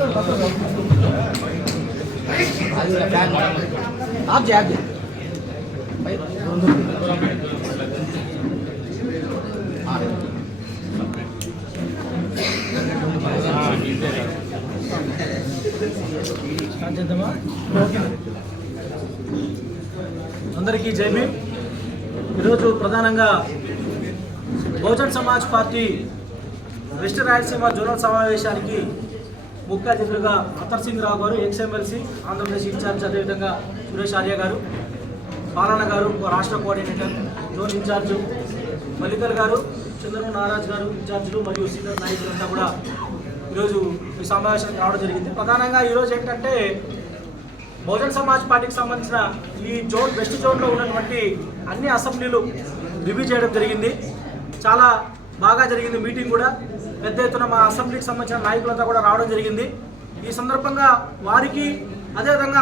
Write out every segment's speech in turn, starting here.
అందరికీ జై భీమ్. ఈరోజు ప్రధానంగా Bahujan Samaj party west Rayalaseema zonal సమావేశానికి ముఖ్య అతిథులుగా అతర్ సింగ్ రావు గారు, ఎక్స్ఎమ్మెల్సీ ఆంధ్రప్రదేశ్ ఇన్ఛార్జ్, అదేవిధంగా సురేష్ ఆర్య గారు, పాలన గారు రాష్ట్ర కోఆర్డినేటర్, జోన్ ఇన్ఛార్జు మల్లికర్ గారు, చంద్రబాబు నారాజ్ గారు ఇన్ఛార్జీలు మరియు సీనియర్ నాయకులంతా కూడా ఈరోజు ఈ సమావేశానికి రావడం జరిగింది. ప్రధానంగా ఈరోజు ఏంటంటే బహుజన్ సమాజ్ పార్టీకి సంబంధించిన ఈ జోన్ వెస్ట్ జోన్లో ఉన్నటువంటి అన్ని అసెంబ్లీలు రివ్యూ చేయడం జరిగింది. చాలా బాగా జరిగింది మీటింగ్ కూడా. పెద్ద ఎత్తున మా అసెంబ్లీకి సంబంధించిన నాయకులంతా కూడా రావడం జరిగింది. ఈ సందర్భంగా వారికి అదేవిధంగా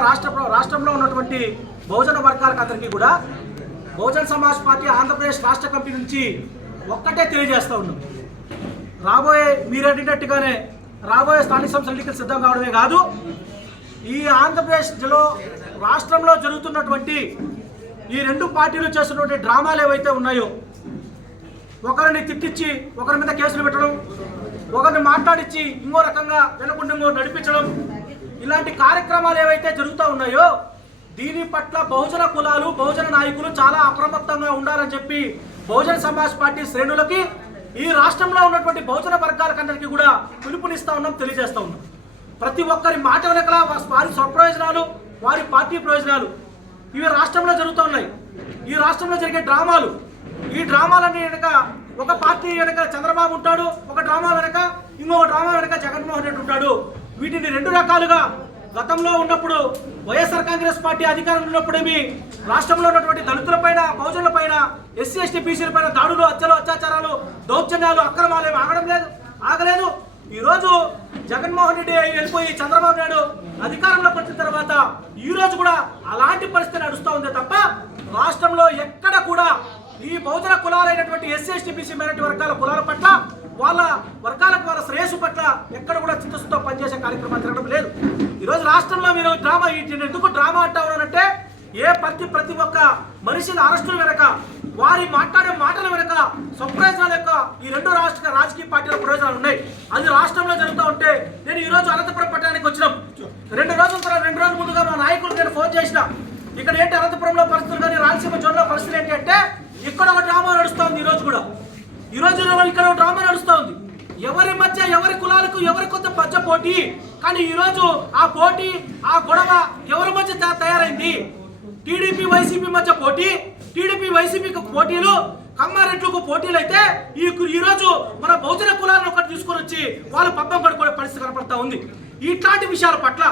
రాష్ట్రంలో ఉన్నటువంటి బహుజన వర్గాలకు అందరికీ కూడా బహుజన్ సమాజ్ పార్టీ ఆంధ్రప్రదేశ్ రాష్ట్ర కమిటీ నుంచి ఒక్కటే తెలియజేస్తూ ఉన్నాం. మీరేటట్టుగానే రాబోయే స్థానిక సంస్థల ఎన్నికలు సిద్ధం కావడమే కాదు, ఈ ఆంధ్రప్రదేశ్లో రాష్ట్రంలో జరుగుతున్నటువంటి ఈ రెండు పార్టీలు చేస్తున్నటువంటి డ్రామాలు ఏవైతే ఉన్నాయో, ఒకరిని తిట్టించి ఒకరి మీద కేసులు పెట్టడం, ఒకరిని మాట్లాడించి ఇంకో రకంగా వెనకుండా ఇంకో నడిపించడం, ఇలాంటి కార్యక్రమాలు ఏవైతే జరుగుతూ ఉన్నాయో దీని పట్ల బహుజన కులాలు, బహుజన నాయకులు చాలా అప్రమత్తంగా ఉండాలని చెప్పి బహుజన్ సమాజ్ పార్టీ శ్రేణులకి, ఈ రాష్ట్రంలో ఉన్నటువంటి బహుజన వర్గాలకందరికీ కూడా పిలుపునిస్తూ ఉన్నాం, తెలియజేస్తూ ఉన్నాం. ప్రతి ఒక్కరి మాట వెనకల వారి స్వప్రయోజనాలు, వారి పార్టీ ప్రయోజనాలు ఇవి రాష్ట్రంలో జరుగుతూ ఉన్నాయి. ఈ రాష్ట్రంలో జరిగే డ్రామాలు, ఈ డ్రామాలన్నీ వెనక ఒక పార్టీ వెనక చంద్రబాబు ఉంటాడు, ఒక డ్రామా వెనక ఇంకొక డ్రామా వెనక జగన్మోహన్ రెడ్డి ఉంటాడు. వీటిని రెండు రకాలుగా గతంలో ఉన్నప్పుడు వైఎస్ఆర్ కాంగ్రెస్ పార్టీ అధికారంలో ఉన్నప్పుడేమి రాష్ట్రంలో ఉన్నటువంటి దళితులపైన, బహుజనులపైన, ఎస్సీ ఎస్టీ బీసీల పైన దాడులు, హత్యలు, అత్యాచారాలు, దౌర్జన్యాలు, అక్రమాలు ఏమి ఆగలేదు. ఈరోజు జగన్మోహన్ రెడ్డి వెళ్ళిపోయి చంద్రబాబు నాయుడు అధికారంలోకి వచ్చిన తర్వాత ఈ రోజు కూడా అలాంటి పరిస్థితి నడుస్తూ ఉంది తప్ప రాష్ట్రంలో ఎక్కడ కూడా ఈ బహుజన కులాలైనటువంటి ఎస్సీ ఎస్టీ బీసీ మైనారిటీ వర్గాల కులాల పట్ల, వాళ్ళ వర్గాలకు వాళ్ళ శ్రేయస్సు పట్ల ఎక్కడ కూడా చిత్తశుద్ధితో పనిచేసే కార్యక్రమాలు జరగడం లేదు. ఈరోజు రాష్ట్రంలో మీరు డ్రామా, ఎందుకు డ్రామా అంటారంటే ప్రతి ఒక్క మనిషిని అరెస్టుల వెనక, వారి మాట్లాడే మాటల వెనక స్వప్రయోజనాల యొక్క ఈ రెండు రాజకీయ పార్టీల ప్రయోజనాలు ఉన్నాయి. అది రాష్ట్రంలో జరుగుతూ ఉంటే నేను ఈ రోజు అనంతపురం పట్టణానికి వచ్చినాం. రెండు రోజుల ముందుగా మా నాయకులకు నేను ఫోన్ చేసిన, ఇక్కడ ఏంటి అనంతపురంలో పరిస్థితులు కానీ రాయలసీమ జోన్లో పరిస్థితులు ఏంటి అంటే ఇక్కడ ఒక డ్రామా నడుస్తూ ఉంది. ఈ రోజు ఇక్కడ ఒక డ్రామా నడుస్తూ ఉంది. ఎవరి మధ్య, ఎవరి కులాలకు ఎవరి కొత్త మధ్య పోటీ, కానీ ఈరోజు ఆ పోటీ, ఆ గొడవ ఎవరి మధ్య తయారైంది? టీడీపీ వైసీపీ మధ్య పోటీ, టీడీపీ వైసీపీకి పోటీలు, కమ్మారెడ్లకు పోటీలు అయితే ఈ రోజు మన బహుజన కులాలను ఒకటి తీసుకొని వచ్చి వాళ్ళు పబ్బం కడుకునే పరిస్థితి కనపడతా ఉంది. ఇట్లాంటి విషయాల పట్ల,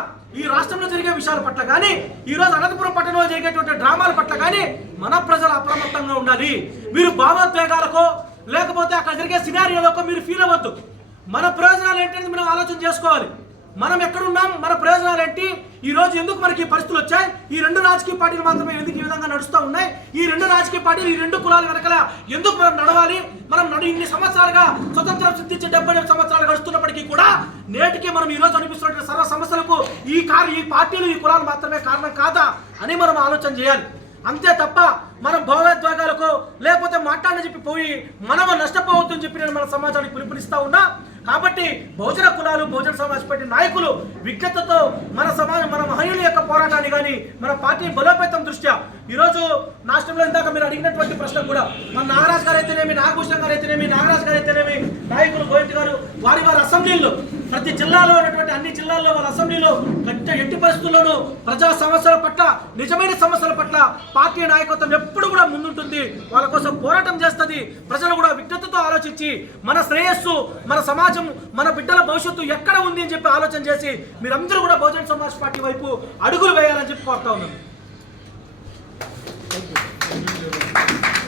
ఈ రాష్ట్రంలో జరిగే విషయాల పట్ల కానీ, ఈ రోజు అనంతపురం పట్టణంలో జరిగేటువంటి డ్రామాల పట్ల కానీ మన ప్రజలు అప్రమత్తంగా ఉండాలి. మీరు భావోద్వేగాలకో లేకపోతే అక్కడ జరిగే సినారియోలకో మీరు ఫీల్ అవ్వద్దు. మన ప్రయోజనాలు ఏంటనేది మనం ఆలోచన చేసుకోవాలి. మనం ఎక్కడున్నాం, మన ప్రయోజనాలు ఏంటి, ఈ రోజు ఎందుకు మనకి పరిస్థితులు వచ్చాయి, ఈ రెండు రాజకీయ పార్టీలు మాత్రమే ఎందుకు ఈ విధంగా నడుస్తూ ఉన్నాయి, ఈ రెండు రాజకీయ పార్టీలు, ఈ రెండు కులాల వెనకాల ఎందుకు మనం నడవాలి, మనం ఇన్ని సంవత్సరాలుగా స్వతంత్రం సిద్ధించి 70 సంవత్సరాలు గడుస్తున్నప్పటికీ కూడా నేటికి మనం ఈ రోజు అనిపిస్తున్న సర్వ సమస్యలకు ఈ పార్టీలు, ఈ కులాలు మాత్రమే కారణం కాదా అని మనం ఆలోచన చేయాలి. అంతే తప్ప మనం భావోద్వేగాలకు లేకపోతే మాట్లాడని చెప్పి పోయి మనము నష్టపోవద్దని చెప్పి నేను మన సమాజానికి పిలుపునిస్తా ఉన్నా. కాబట్టి బహుజన కులాలు, బహుజన సమాజ్ పార్టీ నాయకులు విజ్ఞతతో మన సమాజం, మన మహనీయుల యొక్క పోరాటాన్ని కానీ మన పార్టీ బలోపేతం దృష్ట్యా ఈరోజు రాష్ట్రంలో ఇందాక మీరు అడిగినటువంటి ప్రశ్న కూడా మన నాగరాజ్ గారు అయితేనేమి, నాగభూషణ్ గారు అయితేనేమి, నాగరాజ్ గారు అయితేనేమి, నాయకులు గోవింద్ గారు వారి అసెంబ్లీల్లో, ప్రతి జిల్లాలో ఉన్నటువంటి అన్ని జిల్లాల్లో వాళ్ళ అసెంబ్లీలో ఎట్టి పరిస్థితుల్లోనూ ప్రజా సమస్యల పట్ల, నిజమైన సమస్యల పట్ల పార్టీ నాయకత్వం ఎప్పుడు కూడా ముందుంటుంది, వాళ్ళ కోసం పోరాటం చేస్తుంది. ప్రజలు కూడా విజ్ఞతతో ఆలోచించి మన శ్రేయస్సు, మన సమాజం, మన బిడ్డల భవిష్యత్తు ఎక్కడ ఉంది అని చెప్పి ఆలోచన చేసి మీరందరూ కూడా బహుజన్ సమాజ్ పార్టీ వైపు అడుగులు వేయాలని చెప్పి కోరుతా ఉన్నాం.